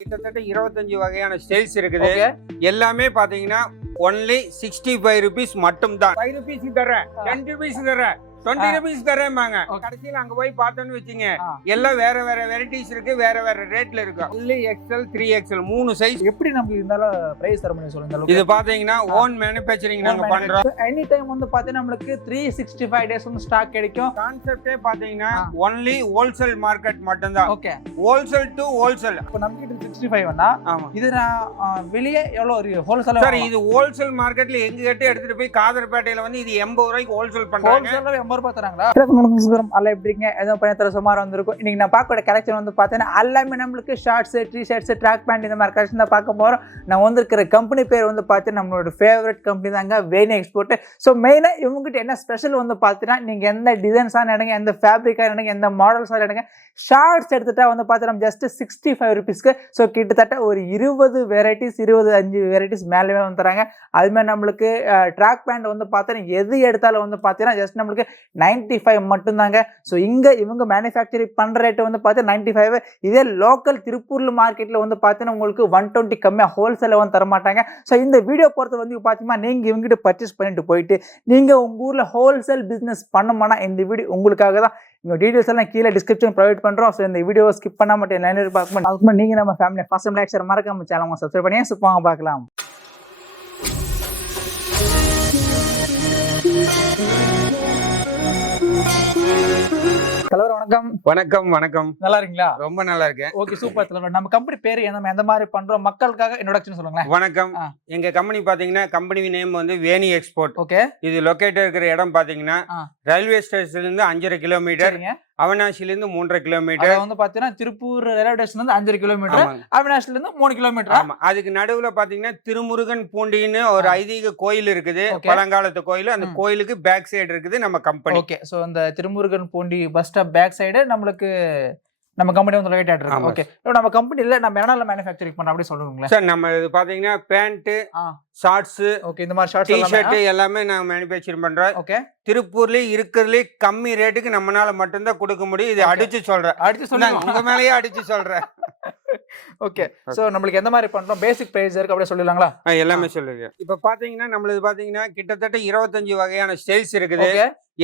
கிட்டத்தட்ட 25 வகையான ஸ்டைல்ஸ் இருக்குது. எல்லாமே பாத்தீங்கன்னா ஒன்லி 65 rupees மட்டும் தான். 5 rupees தரேன், 10 rupees தரேன், 20 rupees தரேன்பாங்க. கடைசியில அங்க போய் பார்த்தோன்னு வச்சுங்க, எல்லாம் வேற வேற வெரைட்டிஸ் இருக்கு, வேற வேற ரேட்ல இருக்கு. Only XL 3XL 3 size. எப்படி நமக்கு இருந்தாலும் பிரைஸ் தர முடியும் சொல்லுங்க. இது பாத்தீங்கன்னா ஓன் மேனுஃபேக்சரிங் நாங்க பண்றோம். எனி டைம் வந்து பாத்தீங்கன்னா நமக்கு 365 டேஸ் வந்து ஸ்டாக் கிடைக்கும். கான்செப்டே பாத்தீங்கன்னா ஒன்லி ஹோல்சேல் மார்க்கெட் மட்டும் தான். Okay, wholesale to wholesale. இப்போ நம்ம கிட்ட 65 வந்தா இது வெளியே எவ்வளவு ஒரு ஹோல்சேல்? சார் இது ஹோல்சேல் மார்க்கெட்ல எங்க கிட்ட எடுத்துட்டு போய் காதர்பேட்டையில வந்து இது 80 ரூபாய்க்கு ஹோல்சேல் பண்றாங்க. ஹோல்சேல்ல 80 ரூபாய் தராங்களா? அல்ல எப்படிங்க ஏதோ பணத்துல சுமார் வந்திருக்கும். இன்னைக்கு நான் பார்க்கக்கூடிய கலெக்ஷன் வந்து பார்த்தீங்கன்னா எல்லாமே நம்மளுக்கு ஷார்ட்ஸ், டி-ஷர்ட்ஸ், ட்ராக் பேண்ட் இந்த மாதிரி கலெக்ஷன் தான் பார்க்க போறோம். நான் வந்திருக்கிற கம்பெனி பேர் வந்து பார்த்தீங்கன்னா நம்மளோட ஃபேவரட் கம்பெனி தாங்க, வேணி எக்ஸ்போர்ட். ஸோ மெயினாக இவங்ககிட்ட என்ன ஸ்பெஷல் வந்து பார்த்தீங்கன்னா நீங்கள் எந்த டிசைன்ஸான எடுங்க, எந்த ஃபேப்ரிக்காக எடுங்க, எந்த மாடல்ஸாக எடுங்க, ஷார்ட்ஸ் எடுத்துட்டா வந்து பார்த்தீங்கன்னா ஜஸ்ட் 65 rupeesக்கு. ஸோ கிட்டத்தட்ட ஒரு 20 வெரைட்டிஸ், 25 வெரைட்டிஸ் மேலேயே வந்து தராங்க. அதுமாதிரி நம்மளுக்கு ட்ராக் பேண்ட் வந்து பார்த்தீங்கன்னா எது எடுத்தாலும் வந்து பார்த்தீங்கன்னா ஜஸ்ட் நம்மளுக்கு 95 மட்டும்தாங்க. ஸோ இங்கே இவங்க மேனுஃபேக்சரிங் பண்ணுற ரேட்டு வந்து பார்த்தீங்கன்னா 95. இதே லோக்கல் திருப்பூர் மார்க்கெட்டில் வந்து பார்த்தீங்கன்னா உங்களுக்கு 120 கம்மியாக ஹோல்சேலில் வந்து தரமாட்டாங்க. ஸோ இந்த வீடியோ பொறுத்த வந்து பார்த்தீங்கன்னா நீங்கள் இவங்ககிட்ட பர்ச்சேஸ் பண்ணிட்டு போயிட்டு நீங்கள் உங்கள் ஊரில் ஹோல்சேல் பிஸ்னஸ் பண்ணணும்னா இந்த வீடியோ உங்களுக்காக தான். உங்கள் டீட்டெயில்ஸ் எல்லாம் கீழே டிஸ்கிரிப்ஷன் ப்ரொவைட் பண்ணுறோம். ஸோ இந்த வீடியோவை ஸ்கிப் பண்ண மாட்டேன் லைனர் பார்க்கணும். அதுக்கு நீங்கள் நம்ம family first time like share மறக்காம சேனல் சப்ஸ்கிரைப் பண்ணி சுப்பாங்க பார்க்கலாம். தலைவர் வணக்கம். வணக்கம் வணக்கம். நல்லா இருக்கீங்களா? ரொம்ப நல்லா இருக்கேன். ஓகே, சூப்பர் தலைவர். நம்ம கம்பெனி பேர் என்ன, எந்த மாதிரி பண்றோம், மக்களுக்காக இன்ட்ரோடக்ஷன் சொல்லுங்களேன். வணக்கம். எங்க கம்பெனி பாத்தீங்கன்னா கம்பெனி நேம் வந்து வேணி எக்ஸ்போர்ட். ஓகே, இது லொகேட் இருக்கிற இடம் பாத்தீங்கன்னா ரயில்வே ஸ்டேஷன்ல இருந்து 5.5 கிலோமீட்டர், அவினாசில இருந்து 3.5 கிலோமீட்டர். வந்து பாத்தீங்கன்னா திருப்பூர் ரயில்வே ஸ்டேஷன்ல இருந்து 5 கிலோமீட்டர், அவினாசில இருந்து 3 கிலோமீட்டர். ஆமா, அதுக்கு நடுவுல பாத்தீங்கன்னா திருமுருகன் பூண்டின்னு ஒரு ஐதீக கோயில் இருக்குது, பழங்காலத்து கோயில். அந்த கோயிலுக்கு பேக் சைடு இருக்குது நம்ம கம்பெனி. ஓகே, சோ அந்த Thirumurugan Poondi bus stop back side நம்மளுக்கு நம்ம கம்பெனி வந்து லொகேட் ஆயிருக்கு. ஓகே, இப்போ நம்ம கம்பெனில நம்ம என்னென்ன மேனுஃபேக்சரிங் பண்றோம் அப்படி சொல்லுங்களேன். சார் நம்ம இது பாத்தீங்கன்னா பேண்ட், ஷார்ட்ஸ், ஓகே, இந்த மாதிரி ஷார்ட்ஸ், டி-ஷர்ட் எல்லாமே நாங்க மேனுஃபேக்சர் பண்றோம். ஓகே, திருப்பூர்ல இருக்கிறதுல கம்மி ரேட்டுக்கு நம்மனால மட்டும்தான் கொடுக்க முடியும். இது அடிச்சு சொல்றேன், உங்க மேலயே அடிச்சு சொல்றேன். ஓகே, சோ நம்மளுக்கு எந்த மாதிரி பண்றோம், பேசிக் பிரைஸ் இருக்கு அப்படியே சொல்லிடலாங்களா? எல்லாமே சொல்லுங்க. இப்ப பாத்தீங்கன்னா நம்மளுக்கு பாத்தீங்கன்னா கிட்டத்தட்ட 25 வகையான ஸ்டைல்ஸ் இருக்குது.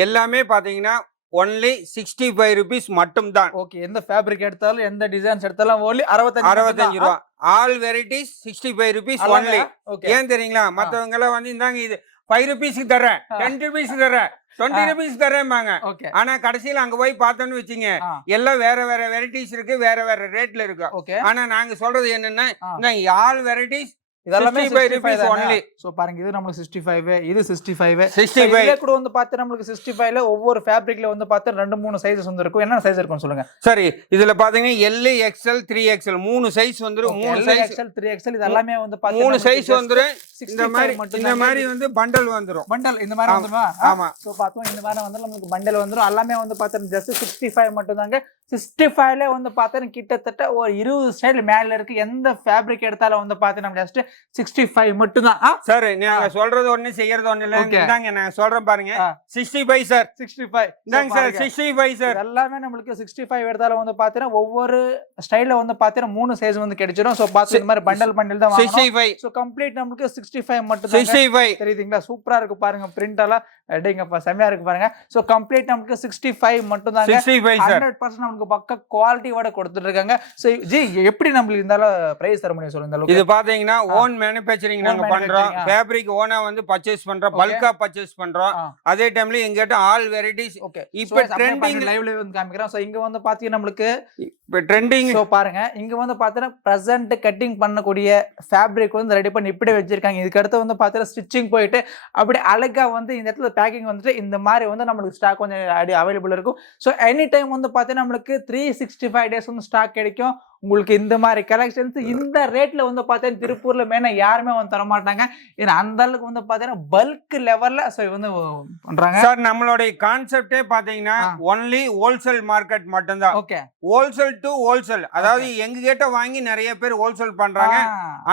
எல்லாமே பாத்தீங்கன்னா ஒன்லி 65 rupees மட்டும் தான். ஓகே, எந்த ஃபேப்ரிக் எடுத்தாலும் எந்த டிசைன்ஸ் எடுத்தாலும் only 65 ரூபாய். All varieties 65 rupees only. ஏன் தெரியுங்களா? மத்தவங்க எல்லாம் வந்து இந்தாங்க இது 5 rupeesக்கு தரேன், 10 rupees தரேன், 20 rupees தரேன்பாங்க. ஆனா கடைசியில அங்க போய் பார்த்தோன்னு வச்சுங்க, எல்லாம் வேற வேற வெரைட்டிஸ் இருக்கு, வேற வேற ரேட்ல இருக்கு. ஆனா நாங்க சொல்றது என்னன்னா ஆல் வெரைட்டிஸ் இதெல்லாம் 65 rupees only. சோ பாருங்க, இது நமக்கு 65, இது 65 இதுல கூட வந்து பாத்து நமக்கு 65ல ஒவ்வொரு ஃபேப்ரிக்ல வந்து பாத்து 2-3 சைஸஸ் வந்து இருக்கும். என்ன சைஸ் இருக்கும் சொல்லுங்க. சரி, இதுல பாத்தீங்கன்னா L, XL, 3XL 3 சைஸ் வந்துரும். 3 சைஸ் XL, 3XL இது எல்லாமே வந்து பாத்து 3 சைஸ் வந்துரும். இந்த மாதிரி வந்து பண்டல் வந்துரும். பண்டல் இந்த மாதிரி வந்துருமா? ஆமா. சோ பாத்தோம் இந்த மாதிரி வந்து நமக்கு பண்டல் வந்துரும். எல்லாமே வந்து பாத்து ஜஸ்ட் 65 மட்டும் தாங்க. 65ல வந்து பாத்தா கிட்டத்தட்ட ஒரு 20 ஸ்டைல் மேல இருக்கு. எந்த ஃபேப்ரிக் எடுத்தாலும் வந்து பாத்து நம்ம ஜஸ்ட் 65 மட்டும் தான். சார் நீங்க சொல்றது ஒண்ணு செய்யறது ஒண்ணு இல்ல. இந்தாங்க நான் சொல்றேன் பாருங்க. 65 சார், 65 இந்தாங்க சார், 65 சார். எல்லாமே நம்மளுக்கு 65 எடுத்தாலும் வந்து பாத்தீங்கன்னா ஒவ்வொரு ஸ்டைல்ல வந்து பாத்தீங்கன்னா 3 சைஸ் வந்து கிடைச்சிரும். சோ பாத்து இந்த மாதிரி பண்டல் தான் வாங்கணும். 65. சோ கம்ப்ளீட் நமக்கு 65 மட்டும் தான். 65 தெரியுதுங்களா? சூப்பரா இருக்கு பாருங்க, பிரிண்ட் எல்லாம் அடேங்கப்பா செமையா இருக்கு பாருங்க. சோ கம்ப்ளீட் நமக்கு 65 மட்டும் தான். 100% நமக்கு பக்க குவாலிட்டியோட கொடுத்துட்டு இருக்காங்க. சோ ஜி எப்படி நமக்கு இருந்தாலும் பிரைஸ் தர முடியும் சொல்லுங்க. இது பாத்தீங்கன்னா ஓன் மேனுஃபேக்சரிங் நாங்க பண்றோம். ஃபேப்ரிக் ஓனா வந்து பர்சேஸ் பண்றோம், பல்கா பர்சேஸ் பண்றோம். அதே டைம்ல எங்ககிட்ட ஆல் வெரைட்டிஸ். ஓகே, இப்போ ட்ரெண்டிங் லைவ்ல வந்து காமிக்கிறோம். சோ இங்க வந்து பாத்தீங்கன்னா நமக்கு இப்போ ட்ரெண்டிங். சோ பாருங்க, இங்க வந்து பாத்தீங்கன்னா பிரசன்ட் கட்டிங் பண்ணக்கூடிய ஃபேப்ரிக் வந்து ரெடி பண்ணி இப்படி வச்சிருக்காங்க. இதுக்கு அடுத்து வந்து பாத்தீங்கன்னா ஸ்டிச்சிங் போயிட்டு அப்படி அழகா வந்து இந்த இடத்துல பேக்கிங் வந்துட்டு இந்த மாதிரி வந்து நம்மளுக்கு ஸ்டாக் கொஞ்சம் அவைலபிள் இருக்கும். ஸோ எனி டைம் வந்து பார்த்தீங்கன்னா நம்மளுக்கு 365 டேஸ் வந்து ஸ்டாக் கிடைக்கும். உங்களுக்கு இந்த மாதிரி கலெக்ஷன்ஸ் இந்த ரேட்ல வந்து பார்த்தீங்கன்னா திருப்பூர்ல மெயினா யாருமே வந்து தர மாட்டாங்க. ஏன்னா அந்த அளவுக்கு வந்து பார்த்தீங்கன்னா பல்க் லெவல்ல வந்து பண்றாங்க. சார் நம்மளுடைய கான்செப்டே பார்த்தீங்கன்னா ஒன்லி ஹோல்சேல் மார்க்கெட் மட்டும்தான். ஓகே, ஹோல்சேல் டு ஹோல்சேல், அதாவது எங்க கிட்ட வாங்கி நிறைய பேர் ஹோல்சேல் பண்றாங்க.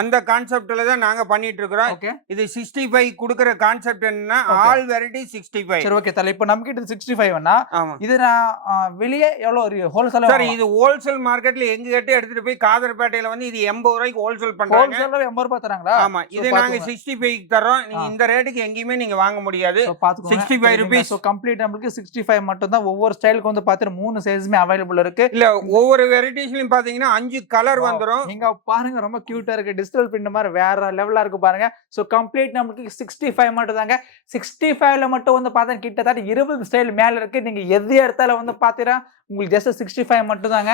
அந்த கான்செப்ட்ல தான் நாங்க பண்ணிட்டு இருக்கிறோம். இது 65 கொடுக்கிற கான்செப்ட் என்னன்னா ஆல் வெரைட்டி 65. சரி, ஓகே தல. இப்போ நம்ம கிட்ட 65 இது நான் வெளியே எவ்வளவு ஹோல்சேல்? சார் இது ஹோல்சேல் மார்க்கெட்ல எங்க கிட்ட எடுத்துட்டு போய் காதர்பேட்டையில வந்து இது 80 ரூபாய்க்கு ஹோல்சேல் பண்றாங்க. ஹோல்சேல்ல 80 ரூபாய் தராங்களா? ஆமா, இது நாங்க 65 தரோம். நீங்க இந்த ரேட்டுக்கு எங்கேயுமே நீங்க வாங்க முடியாது. 65 ரூபீஸ். சோ கம்ப்ளீட் நமக்கு 65 மட்டும் தான். ஒவ்வொரு ஸ்டைலுக்கு வந்து பாத்தீங்கன்னா 3 சைஸ்மே அவைலபிள் இருக்கு. இல்ல ஒவ்வொரு வெரைட்டிஸ்லயும் பாத்தீங்கன்னா 5 கலர் வந்துரும். நீங்க பாருங்க ரொம்ப கியூட்டா இருக்கு. டிஜிட்டல் பிரிண்ட் மாதிரி வேற லெவலா இருக்கு பாருங்க. சோ கம்ப்ளீட் நமக்கு 65 மட்டும் தாங்க. 65ல மட்டும் வந்து பாத்தீங்கன்னா கிட்டத்தட்ட 20 ஸ்டைல் மேல இருக்கு. நீங்க எது எடுத்தாலும் வந்து பாத்தீங்கன்னா உங்களுக்கு ஜஸ்ட் 65 மட்டும் தாங்க.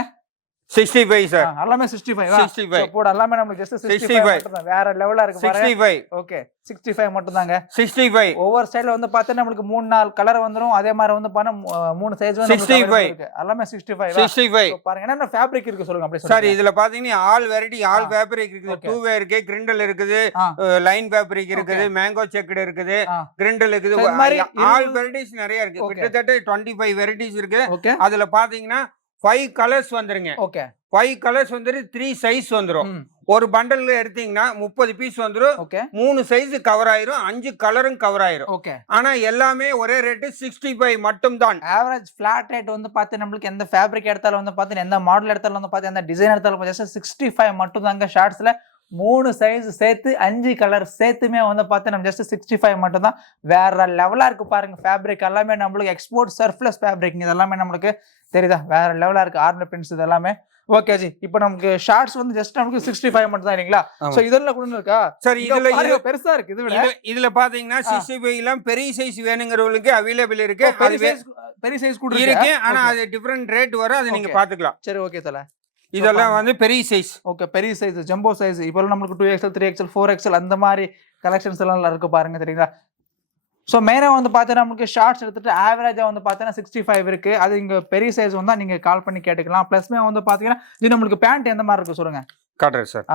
65 சார். எல்லாமே 65. 65 போடு எல்லாமே நமக்கு ஜஸ்ட் 65 மட்டும் தான். வேற லெவலா இருக்கு பாருங்க. 65. ஓகே 65 மட்டும் தாங்க. 65. ஒவ்வொரு ஸ்டைல்ல வந்து பார்த்தா நமக்கு 3-4 கலர் வந்துரும். அதே மாதிரி வந்து பாருங்க 3 சைஸ் வந்து 65 இருக்கு. எல்லாமே 65. 65. பாருங்க என்னென்ன ஃபேப்ரிக் இருக்கு சொல்லுங்க அப்படியே சார். இதுல பாத்தீங்கன்னா ஆல் வெரைட்டி ஆல் ஃபேப்ரிக் இருக்குது. டூ வே இருக்கு, கிரிண்டல் இருக்குது, லைன் ஃபேப்ரிக் இருக்குது, மேங்கோ செக்குடு இருக்குது, கிரிண்டல் இருக்குது. ஆல் வெரைட்டிஸ் நிறைய இருக்கு. கிட்டத்தட்ட 25 வெரைட்டிஸ் இருக்கு. அதுல பாத்தீங்கன்னா 5 கலர்ஸ் வந்துருங்க. ஓகே 5 கலர்ஸ் வந்துரு 3 சைஸ் வந்துரும். ஒரு பண்டல்ல எடுத்தீங்கன்னா 30 பீஸ் வந்துரும். 3 சைஸ் கவர் ஆயிரும், 5 கலரும் கவர் ஆயிரும். ஆனா எல்லாமே ஒரே ரேட் 65 மட்டும் தான். ஆவரேஜ் ஃபிளாட் ரேட் வந்து பார்த்து நம்மளுக்கு எந்த ஃபேப்ரிக் எடுத்தாலும் வந்து பார்த்து எந்த மாடல் எடுத்தாலும் வந்து பார்த்து எந்த டிசைன் எடுத்தாலும் ஜஸ்ட் 65 மட்டும் தாங்க. ஷார்ட்ஸ்ல 3 சைஸ் சேர்த்து 5 கலர் சேர்த்துமே வந்து பார்த்து நம்ம ஜஸ்ட் 65 மட்டும் தான். வேற லெவலா இருக்கு பாருங்க. ஃபேப்ரிக் எல்லாமே நம்மளுக்கு எக்ஸ்போர்ட் சர்ஃப்ளஸ் ஃபேப்ரிக். இது எல்லாமே நம்மளுக்கு தெரியுதா வேற லெவலா இருக்கு. ஆர்னமெண்ட் பிரிண்ட்ஸ் இது எல்லாமே. ஓகே ஜி, இப்போ நமக்கு ஷார்ட்ஸ் வந்து ஜஸ்ட் நமக்கு 65 மட்டும் தான் இல்லீங்களா? சோ இதெல்லாம் கூட இருக்கா சார்? இதுல பெருசா இருக்கு. இதுல பாத்தீங்கன்னா 65 எல்லாம் பெரிய சைஸ் வேணுங்கிறவங்களுக்கு அவைலபிள் இருக்கு. பெரிய சைஸ் கூட இருக்கு. ஆனா அது டிஃபரண்ட் ரேட் வரும். அது நீங்க பாத்துக்கலாம். சரி ஓகே தல. இதெல்லாம் வந்து பெரிய சைஸ். ஓகே பெரிய சைஸ் ஜம்போ சைஸ். இப்போ நமக்கு 2XL 3XL 4XL அந்த மாதிரி கலெக்ஷன்ஸ் எல்லாம் இருக்கு பாருங்க தெரியுங்களா? ஸோ மெயினாக வந்து பார்த்தீங்கன்னா நமக்கு ஷார்ட்ஸ் எடுத்துட்டு ஆவரேஜாக வந்து பார்த்தீங்கன்னா 65 இருக்கு. அது இங்கே பெரிய சைஸ் வந்தால் நீங்கள் கால் பண்ணி கேட்டுக்கலாம். ப்ளஸ்மே வந்து பார்த்தீங்கன்னா இது நம்மளுக்கு பேண்ட் எந்த மாதிரி இருக்கு சொல்லுங்க. காட்டுறேன் சார்.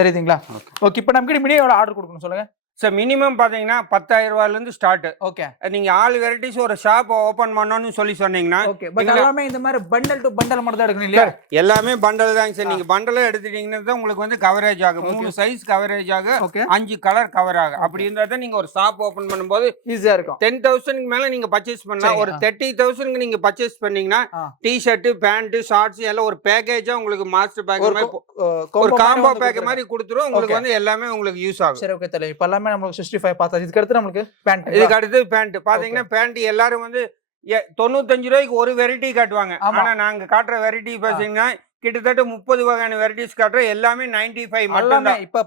தெரியுதுங்களா? ஓகே இப்போ நமக்கு மினிமம் எவ்வளோ ஆர்டர் கொடுக்கணும் சொல்லுங்க. சார் மினிமம் பாத்தீங்கன்னா 10,000 ரூபாயிலிருந்து ஸ்டார்ட். ஓகே நீங்க ஆல் வெரைட்டிஸ் ஒரு ஷாப் ஓபன் பண்ணணும்னு சொன்னீங்கன்னா ஓகே. பட் எல்லாமே இந்த மாதிரி பண்டல் டு பண்டல் மட்டும் தான் எடுக்கணும் இல்லையா? எல்லாமே பண்டல் தாங்க சார். நீங்க பண்டல எடுத்துட்டீங்கன்னா தான் உங்களுக்கு வந்து கவரேஜ் ஆகும். 3 சைஸ் கவரேஜ் ஆகும், 5 கலர் கவர் ஆகும். அப்படி இருந்தா தான் நீங்க ஒரு ஷாப் ஓபன் பண்ணும்போது ஈஸியா இருக்கும். 10,000க்கு மேல நீங்க பர்ச்சேஸ் பண்ணலாம். ஒரு 30,000க்கு நீங்க பர்ச்சேஸ் பண்ணீங்கன்னா டி-ஷர்ட், பேண்ட், ஷார்ட்ஸ் எல்லாம் ஒரு பேக்கேஜா உங்களுக்கு மாஸ்டர் பேக் மாதிரி ஒரு காம்போ பேக் மாதிரி கொடுத்துரும். உங்களுக்கு வந்து எல்லாமே உங்களுக்கு யூஸ் ஆகும். சரி ஓகே தல. இப்போ எல்லாமே நமக்கு 65 பார்த்தாச்சு. இதுக்கு அடுத்து நமக்கு பேண்ட். இதுக்கு அடுத்து பேண்ட் பாத்தீங்கன்னா பேண்ட் எல்லாரும் வந்து 95 ரூபாய்க்கு ஒரு வெரைட்டி காட்டுவாங்க. ஆனா நாங்க காட்டுற வெரைட்டி பாத்தீங்கன்னா கிட்டத்தட்ட 30 வகையான வெரைட்டிஸ் காட்டுறோம். எல்லாமே 95 மட்டும் தான். இப்போ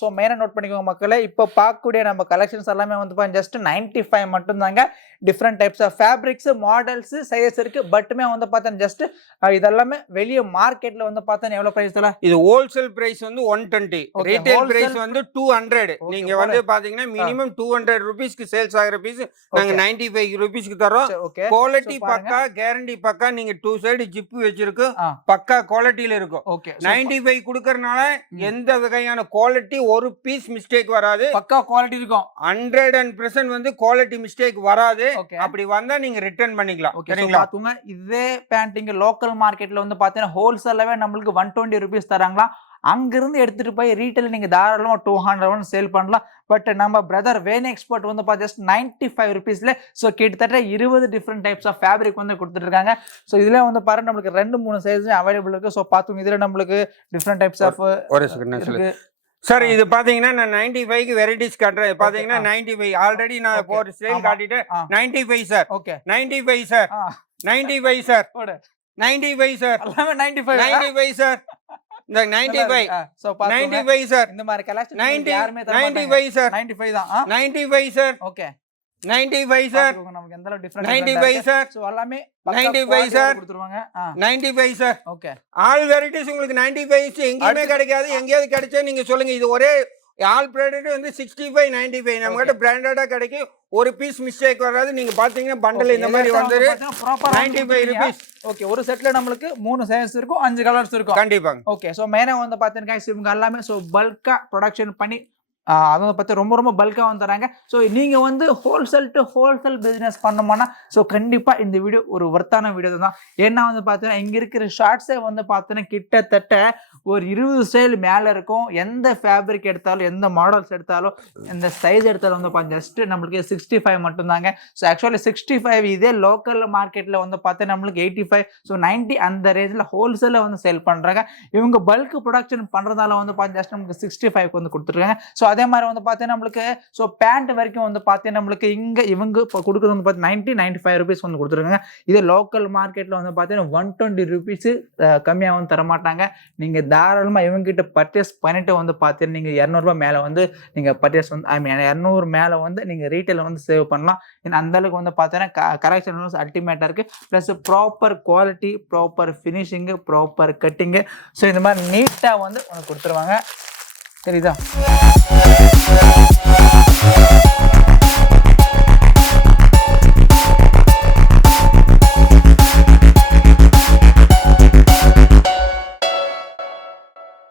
சோ மெயினா நோட் பண்ணிக்கோங்க மக்களே. இப்போ பார்க்கக்கூடிய நம்ம கலெக்ஷன்ஸ் எல்லாமே வந்து ஜஸ்ட் 95 மட்டும் தாங்க. Different types of fabrics, models, size இருக்கு. பட்மே வந்து பார்த்தா ஜஸ்ட் இதெல்லாமே வெளிய மார்க்கெட்ல வந்து பார்த்தா எவ்வளவு பிரைஸ் தல? இது ஹோல்சேல் பிரைஸ் வந்து 120, ரீட்டைல் பிரைஸ் வந்து 200. நீங்க வந்து பாத்தீங்கன்னா மினிமம் 200 ரூபீஸ்க்கு சேல்ஸ் ஆகிற பீஸ் நாங்க 95 ரூபீஸ்க்கு தரோம். குவாலிட்டி பக்கா, கேரண்டி பக்கா. நீங்க 2 சைடு ஜிப் வச்சிருக்கு, பக்கா குவாலிட்டியில இருக்கும். 95 கொடுக்கறனால எந்த வகையான குவாலிட்டி ஒரு பீஸ் மிஸ்டேக் வராது. பக்கா குவாலிட்டி இருக்கும். 100% வந்து குவாலிட்டி மிஸ்டேக் வராது. அப்படி வந்தா நீங்க ரிட்டர்ன் பண்ணிக்கலாம். சரிங்களா? பாத்துங்க இதே பேண்ட் இங்க லோக்கல் மார்க்கெட்ல வந்து பாத்தீங்கன்னா ஹோல்சேலாவே நம்மளுக்கு 120 ரூபீஸ் தராங்களா. அங்கிருந்து எடுத்துட்டு போய் ரீட்டைல் நீங்க தாராளமா 200 சேல் பண்ணலாம். பட் நம்ம பிரதர் வேன் எக்ஸ்பர்ட் வந்து ஜஸ்ட் 95 ரூபீஸ்ல ஸோ கிட்டத்தட்ட 20 டிஃப்ரெண்ட் டைப்ஸ் ஆஃப் ஃபேப்ரிக் வந்து கொடுத்துட்டு இருக்காங்க. ஸோ இதுல வந்து பாருங்க நம்மளுக்கு 2-3 சைஸ் அவைலபிள் இருக்கு. ஸோ பாத்துங்க இதுல நம்மளுக்கு டிஃப்ரெண்ட் டைப்ஸ் ஆஃப் சார். இது பாத்தீங்கன்னா நான் 95க்கு வெரைட்டிஸ் காட்டுறேன். பாத்தீங்கன்னா 95 ஆல்ரெடி நான் இப்போ ஒரு சேல் காட்டிட்டு 95 sir. Okay 95 sir. 95 sir. 95 sir. எல்லாமே 95 சார். இந்த 95 சோ 95 சார். இந்த மாதிரி கலெக்ஷன் 95 சார். 95 தான். 95 சார். Okay 95 sir. நமக்கு எந்த டிஃபரண்ட் 95 சார். சோ எல்லாமே 95 சார் கொடுத்துருவாங்க. 95 சார். ஓகே ஆல் வெரைட்டிஸ் உங்களுக்கு 95 எங்கேயுமே கிடைக்காது. எங்கேயாவது கிடைச்சா நீங்க சொல்லுங்க. இது ஒரே ஆல் பிராண்டட் வந்து 65 95 நம்ம கிட்ட பிராண்டடா கிடைக்கும். ஒரு பீஸ் மிஸ்டேக் வராது. நீங்க பாத்தீங்கன்னா பண்டல் இந்த மாதிரி வந்துரு 95 ரூபீஸ். ஓகே ஒரு செட்ல நமக்கு 3 சைஸ் இருக்கும், 5 கலர்ஸ் இருக்கும். கண்டிப்பா. ஓகே சோ மெயினா வந்து பாத்தீங்கன்னா இவங்க எல்லாமே சோ பல்கா ப்ரொடக்ஷன் பண்ணி அதை பற்றி ரொம்ப ரொம்ப பல்காக வந்து தராங்க. ஸோ நீங்கள் வந்து ஹோல்சேல் டு ஹோல்சேல் பிஸ்னஸ் பண்ணோம்னா ஸோ கண்டிப்பாக இந்த வீடியோ ஒரு ஒர்த்தான வீடியோ தான். ஏன்னா வந்து பார்த்தீங்கன்னா இங்கே இருக்கிற ஷார்ட்ஸே வந்து பார்த்தீங்கன்னா கிட்டத்தட்ட ஒரு 20 ஸ்டைல் மேலே இருக்கும். எந்த ஃபேப்ரிக் எடுத்தாலும் எந்த மாடல்ஸ் எடுத்தாலும் எந்த சைஸ் எடுத்தாலும் வந்து ஜஸ்ட்டு நம்மளுக்கு 65 மட்டும்தாங்க. ஸோ ஆக்சுவலி 65 இதே லோக்கல் மார்க்கெட்டில் வந்து பார்த்தீங்கன்னா நம்மளுக்கு 85 ஸோ 90 அந்த ரேஞ்சில் ஹோல்சேலில் வந்து சேல் பண்ணுறாங்க. இவங்க பல்க் ப்ரொடக்ஷன் பண்ணுறதால வந்து ஜஸ்ட் நமக்கு 65 வந்து கொடுத்துருக்காங்க. ஸோ அதே மாதிரி வந்து பார்த்தீங்கன்னா நம்மளுக்கு ஸோ பேண்ட் வரைக்கும் வந்து பார்த்தீங்கன்னா நம்மளுக்கு இங்கே இவங்க இப்போ கொடுக்குறது வந்து பார்த்தீங்கன்னா 95 ருபீஸ் வந்து கொடுத்துருக்காங்க. இதே லோக்கல் மார்க்கெட்டில் வந்து பார்த்தீங்கன்னா 120 ருபீஸு கம்மியாக வந்து தரமாட்டாங்க. நீங்கள் தாராளமாக இவங்ககிட்ட பர்ச்சேஸ் பண்ணிட்டு வந்து பார்த்தீங்கன்னா நீங்கள் 200 மேலே வந்து நீங்கள் பர்ச்சேஸ் வந்து 200 மேலே வந்து நீங்கள் ரீட்டைலில் வந்து சேவ் பண்ணலாம். ஏன்னா அந்தளவுக்கு வந்து பார்த்தீங்கன்னா கரெக்ஷன் வந்து அல்டிமேட்டாக இருக்குது. Plus proper quality, proper finishing, proper cutting, so இந்த மாதிரி நீட்டாக வந்து உனக்கு கொடுத்துருவாங்க. தெரியுதா?